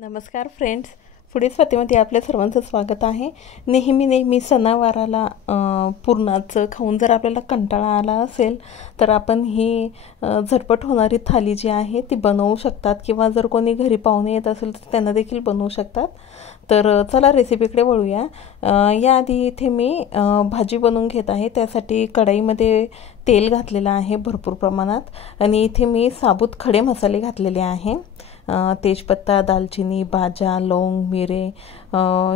नमस्कार friends, foodie स्वातीमध्ये आपल्या सर्वांचं स्वागत आहे। नेहमी सणावाराला पुरणाचं खाऊन जर आपल्याला कंटाळा आला असेल तर आपण ही झटपट होणारी थाली जी आहे ती बनवू शकतात किंवा जर कोणी घरी पाहुणे येत असेल तर त्यांना देखील बनवू शकतात। तर चला रेसिपीकडे वळूया। याआधी इथे मी भाजी बनवून घेत आहे। त्यासाठी कढईमध्ये तेल घातलेलं आहे भरपूर प्रमाणात आणि इथे मी साबूत खडे मसाले घातलेले आहे। तेजपत्ता, दालचिनी, भाज्या, लवंग, मिरे,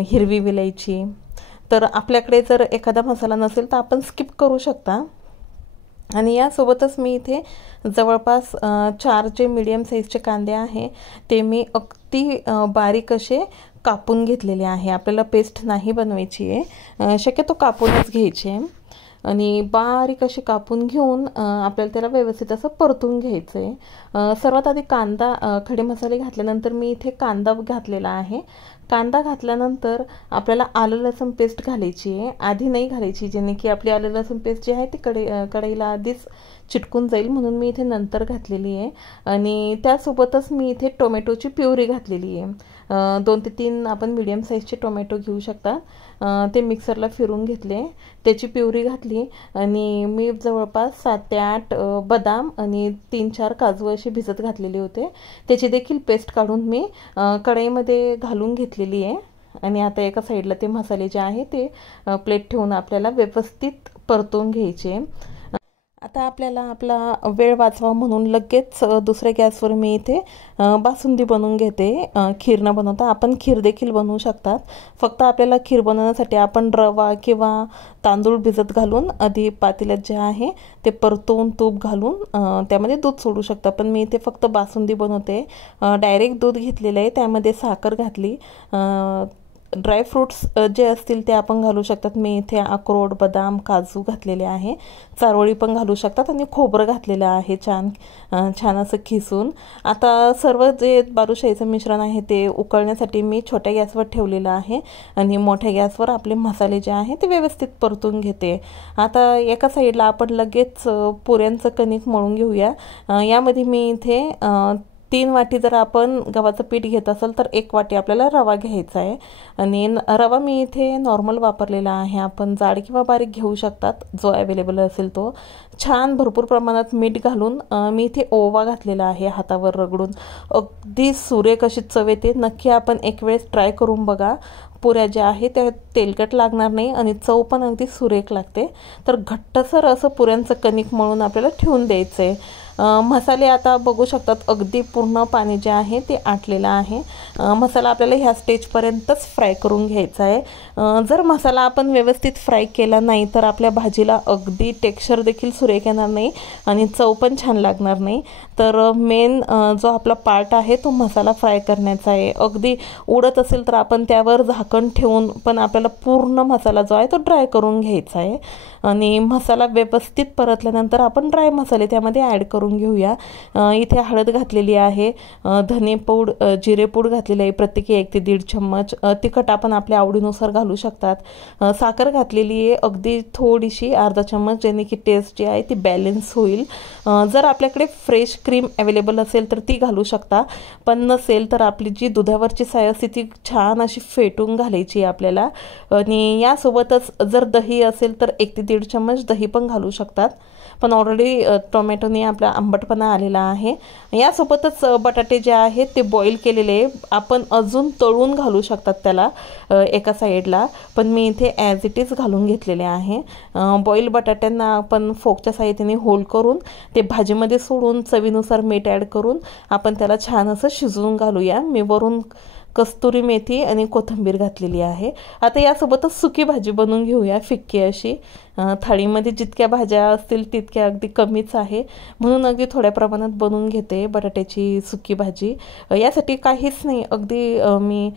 हिरवी विलायची। तर आपल्याकडे जर एखादा मसाला नसेल तर आपण स्किप करू शकता। आणि यासोबतच मी इथे जवळपास 4 जे मीडियम साईजचे कांदे आहे ते मी अगदी बारीक असे कापून घेतलेले आहे। आपल्याला पेस्ट नाही बनवायची आहे, शक्यतो कापूनच घ्यायची आहे आणि बारीक अशी कापून घेऊन आपल्याला त्याला व्यवस्थित असं परतून घ्यायचं आहे। सर्वात आधी कांदा, खडे मसाले घातल्यानंतर मी इथे कांदा घातलेला आहे। कांदा घातल्यानंतर आपल्याला आलं लसूण पेस्ट घालायची आहे, आधी नाही घालायची, जेणे की आपली आलं लसूण पेस्ट जी आहे ती कढईला आधीच चिटकून जाईल, म्हणून मी इथे नंतर घातलेली आहे। आणि त्यासोबतच मी इथे टोमॅटोची प्युरी घातलेली आहे। 2 ते 3 आपण मीडियम साईजचे टोमॅटो घेऊ शकता। ते मिक्सरला फिरून घेतले, त्याची प्युरी घातली आणि मी जवळपास 7 ते 8 बदाम आणि 3-4 काजू असे भिजत घातलेले होते। त्याची देखील पेस्ट काढून मी कढईमध्ये घालून घेतलेली आहे। आणि आता एका साईडला ते मसाले जे आहे ते प्लेट ठेवून आपल्याला व्यवस्थित परतून घ्यायचे। आता आपल्याला आपला वेळ वाचवा म्हणून लगेच दुसऱ्या गॅसवर मी इथे बासुंदी बनवून घेते। खीर न बनवता आपण खीर देखील बनवू शकतात। फक्त आपल्याला खीर बनवण्यासाठी आपण रवा किंवा तांदूळ भिजत घालून आधी पातेल्यात जे आहे ते परतून तूप घालून त्यामध्ये दूध सोडू शकता, पण मी इथे फक्त बासुंदी बनवते। डायरेक्ट दूध घेतलेलं आहे, त्यामध्ये साखर घातली, ड्रायफ्रूट्स जे असतील ते आपण घालू शकतात। मी इथे अक्रोड, बदाम, काजू घातलेले आहे, चारोळी पण घालू शकतात आणि खोबरं घातलेलं आहे छान असं खिसून। आता सर्व जे बालुशाहीचं मिश्रण आहे ते उकळण्यासाठी मी छोट्या गॅसवर ठेवलेलं आहे आणि मोठ्या गॅसवर आपले मसाले जे आहे ते व्यवस्थित परतून घेते। आता एका साईडला आपण लगेच पुऱ्यांचं कणिक मळून घेऊया। यामध्ये मी इथे 3 वाटी जर आपण गव्हाचं पीठ घेत असेल तर 1 वाटी आपल्याला रवा घ्यायचा आहे। आणि रवा मी इथे नॉर्मल वापरलेला आहे, आपण जाड किंवा बारीक घेऊ शकतात, जो अवेलेबल असेल तो। छान भरपूर प्रमाणात मीठ घालून मी इथे ओवा घातलेला आहे, हातावर रगडून अगदी सुरेख अशी चव येते। नक्की आपण एक वेळेस ट्राय करून बघा। पुऱ्या ज्या आहे त्या तेलकट लागणार नाही आणि चव पण अगदी सुरेख लागते। तर घट्टसर असं पुऱ्यांचं कणिक मळून आपल्याला ठेवून द्यायचं आहे। मसाले आता बघू शकतात अगदी पूर्ण पाणी जे आहे ते आटलेलं आहे। मसाला आपल्याला ह्या स्टेजपर्यंतच फ्राय करून घ्यायचा आहे। जर मसाला आपण व्यवस्थित फ्राय केला नाही तर आपल्या भाजीला अगदी टेक्स्चर देखील सुरेख येणार नाही आणि चव पण छान लागणार नाही। तर मेन जो आपला पार्ट आहे तो मसाला फ्राय करण्याचा आहे। अगदी उडत असेल तर आपण त्यावर झाकण ठेवून पण आपल्याला पूर्ण मसाला जो आहे तो ड्राय करून घ्यायचा आहे। आणि मसाला व्यवस्थित परतल्यानंतर आपण ड्राय मसाले त्यामध्ये ॲड करून घेऊया। इथे हळद घातलेली आहे, धनेपूड, जिरेपूड घातलेली आहे, प्रत्येकी 1 ते 1.5 चम्मच। तिखट आपण आपल्या आवडीनुसार घालू शकतात। साखर घातलेली आहे अगदी थोडीशी, अर्धा चम्मच, जेणे की टेस्ट जी आहे ती बॅलन्स होईल। जर आपल्याकडे फ्रेश क्रीम अवेलेबल असेल तर ती घालू शकता, पण नसेल तर आपली जी दुधावरची साय असते ती छान अशी फेटून घालायची आपल्याला। आणि यासोबतच जर दही असेल तर 1 ते 1.5 चम्मच दही पण घालू शकतात, पण ऑलरेडी टोमॅटोने आपला आंबटपणा आलेला आहे। यासोबतच बटाटे जे आहेत ते बॉईल केलेले आपण अजून तळून घालू शकतात त्याला एका साईडला, पण मी इथे ॲज इट इज घालून घेतलेले आहे। बॉईल बटाट्यांना आपण फोकच्या साहाय्याने होल्ड करून ते भाजीमध्ये सोडून चवीनुसार मीठ ॲड करून आपण त्याला छान असं शिजवून घालूया। मी वरून कस्तुरी मेथी आणि कोथिंबीर घातलेली आहे। आता यासोबतच सुकी भाजी बनवून घेऊया, फिक्की अशी। थाळीमध्ये जितक्या भाज्या असतील तितक्या अगदी कमीच आहे, म्हणून अगदी थोड्या प्रमाणात बनवून घेते बटाट्याची सुकी भाजी। यासाठी काहीच नाही, अगदी मी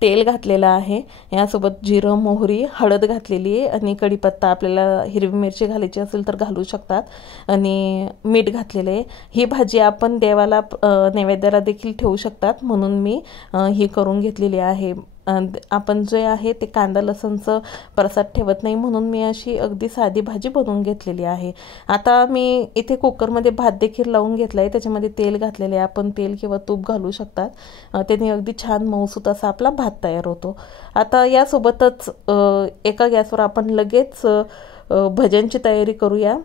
तेल घातलेलं आहे, यासोबत जिरं, मोहरी, हळद घातलेली आहे आणि कढीपत्ता, आपल्याला हिरवी मिरची घालायची असेल तर घालू शकतात, आणि मीठ घातलेलं आहे। ही भाजी आपण देवाला नैवेद्याला देखील ठेवू शकतात, म्हणून मी ही करून घेतलेली आहे। आपण जे आहे ते कांदा लसणचं प्रसाद ठेवत नाही, म्हणून मी अशी अगदी साधी भाजी बनवून घेतलेली आहे। आता मी इथे कुकरमध्ये भात देखील लावून घेतला आहे, त्याच्यामध्ये तेल घातलेले आहे। आपण तेल किंवा तूप घालू शकतात, त्याने अगदी छान मऊसूत असा आपला भात तयार होतो। आता यासोबतच एका गॅसवर आपण लगेच भज्यांची तयारी करूया।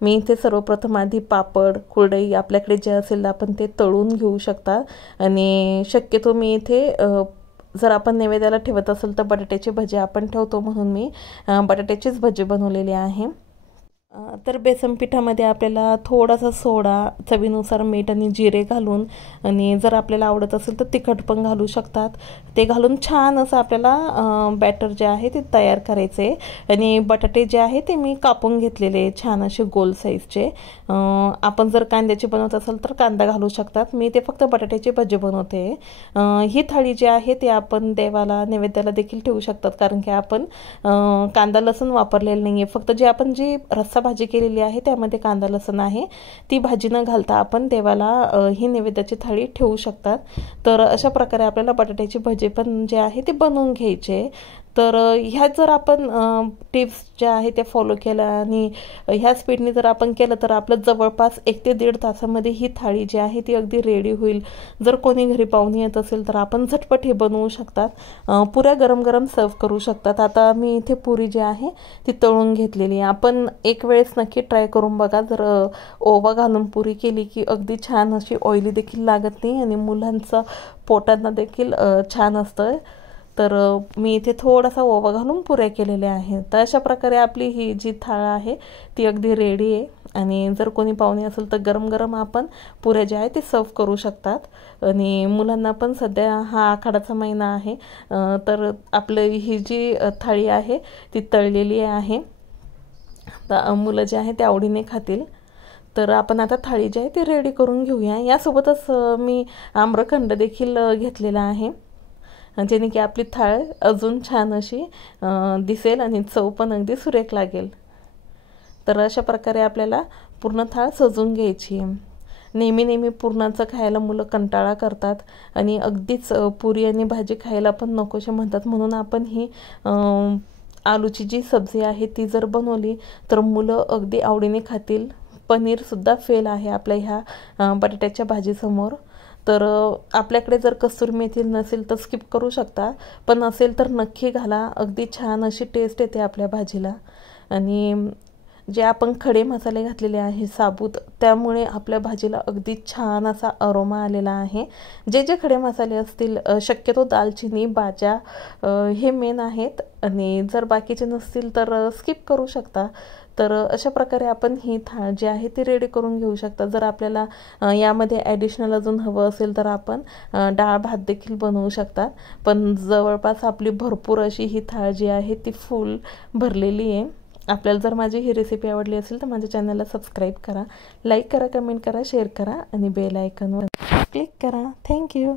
मी इथे सर्वप्रथम आधी पापड कुरडई आपल्याकडे जे असेल आपण ते तळून घेऊ शकता, आणि शक्यतो मी इथे जर आपण नैवेद्याला ठेवत असेल तर बटाट्याचे भजे आपण ठेवतो, म्हणून मी बटाट्याचेच भजे बनवलेले आहे। तर बेसन पिठामध्ये आपल्याला थोडासा सोडा, चवीनुसार मीठ आणि जिरे घालून, आणि जर आपल्याला आवडत असेल तर तिखट पण घालू शकतात, ते घालून छान असं आपल्याला बॅटर जे आहे ते तयार करायचे। आणि बटाटे जे आहे ते मी कापून घेतलेले छान असे गोल साईजचे। आपण जर कांद्याचे बनवत असाल तर कांदा घालू शकतात, मी ते फक्त बटाट्याचे भजे बनवते। ही थाळी जी आहे ते आपण देवाला नैवेद्याला देखील ठेवू शकतात, कारण की आपण कांदा लसूण वापरलेलं नाहीये, फक्त जे आपण जी रस्सा भाजी केलेली आहे त्यामध्ये कांदा लसूण आहे, ती भाजी न घालता आपण देवाला ही नैवेद्याची थाळी ठेवू शकतात। तर अशा प्रकारे आपल्याला बटाट्याची भजी पण जे आहे ते बनवून घ्यायचे। तर ह्या जर आपण टिप्स ज्या आहे त्या फॉलो केल्या आणि ह्या स्पीडने जर आपण केलं तर आपलं जवळपास 1 ते 1.5 तासामध्ये ही थाळी जी आहे ती अगदी रेडी होईल। जर कोणी घरी पाहुणे येत असेल तर आपण झटपट हे बनवू शकतात, पुऱ्या गरम गरम सर्व करू शकतात। आता मी इथे पुरी जी आहे ती तळून घेतलेली आहे, आपण एक वेळेस नक्की ट्राय करून बघा। जर ओवा घालून पुरी केली की अगदी छान अशी ऑइली देखील लागत नाही आणि मुलांचा पोटांना देखील छान असतं। तर मी इथे थोडासा ओवा घालून पुऱ्या केलेल्या आहेत। तर अशा प्रकारे आपली ही जी थाळ आहे ती अगदी रेडी आहे, आणि जर कोणी पाहुणे असेल तर गरम गरम आपण पुऱ्या ज्या आहेत ते सर्व करू शकतात। आणि मुलांना पण सध्या हा आखाडाचा महिना आहे, तर आपली ही जी थाळी आहे ती तळलेली आहे, तर मुलं जे आहे ते आवडीने खातील। तर आपण आता थाळी जी आहे ती रेडी करून घेऊया। यासोबतच मी आम्रखंड देखील घेतलेला आहे, जेणे की आपली थाळ अजून छान अशी दिसेल आणि चव पण अगदी सुरेख लागेल। तर अशा प्रकारे आपल्याला पूर्ण थाळ सजवून घ्यायची आहे। नेहमी पुरणाचं खायला मुलं कंटाळा करतात आणि अगदीच पुरी आणि भाजी खायला पण नकोशे म्हणतात, म्हणून आपण ही आलूची जी सब्जी आहे ती जर बनवली तर मुलं अगदी आवडीने खातील। पनीरसुद्धा फेल आहे आपल्या ह्या बटाट्याच्या भाजीसमोर। तर आपल्याकडे जर कसुरी मेथी नसेल तर स्किप करू शकता, पण असेल तर नक्की घाला, अगदी छान अशी टेस्ट येते आपल्या भाजीला। आणि जे आपण खडे मसाले घातलेले आहे साबूत, त्यामुळे आपल्या भाजीला अगदी छान असा अरोमा आलेला आहे। जे जे खडे मसाले असतील, शक्यतो दालचिनी, बाजा हे मेन आहेत, आणि जर बाकीचे नसतील तर स्किप करू शकता। तर अशा प्रकारे आपण ही थाळ जी आहे ती रेडी करून घेऊ शकता। जर आपल्याला यामध्ये ॲडिशनल अजून हवं असेल तर आपण डाळ भात देखील बनवू शकतात, पण जवळपास आपली भरपूर अशी ही थाळ जी आहे ती फुल भरलेली आहे। आपल्याला जर माझी ही रेसिपी आवडली असेल तर माझ्या चॅनलला सबस्क्राईब करा, लाईक करा, कमेंट करा, शेअर करा आणि बेल आयकॉनवर क्लिक करा। थँक्यू।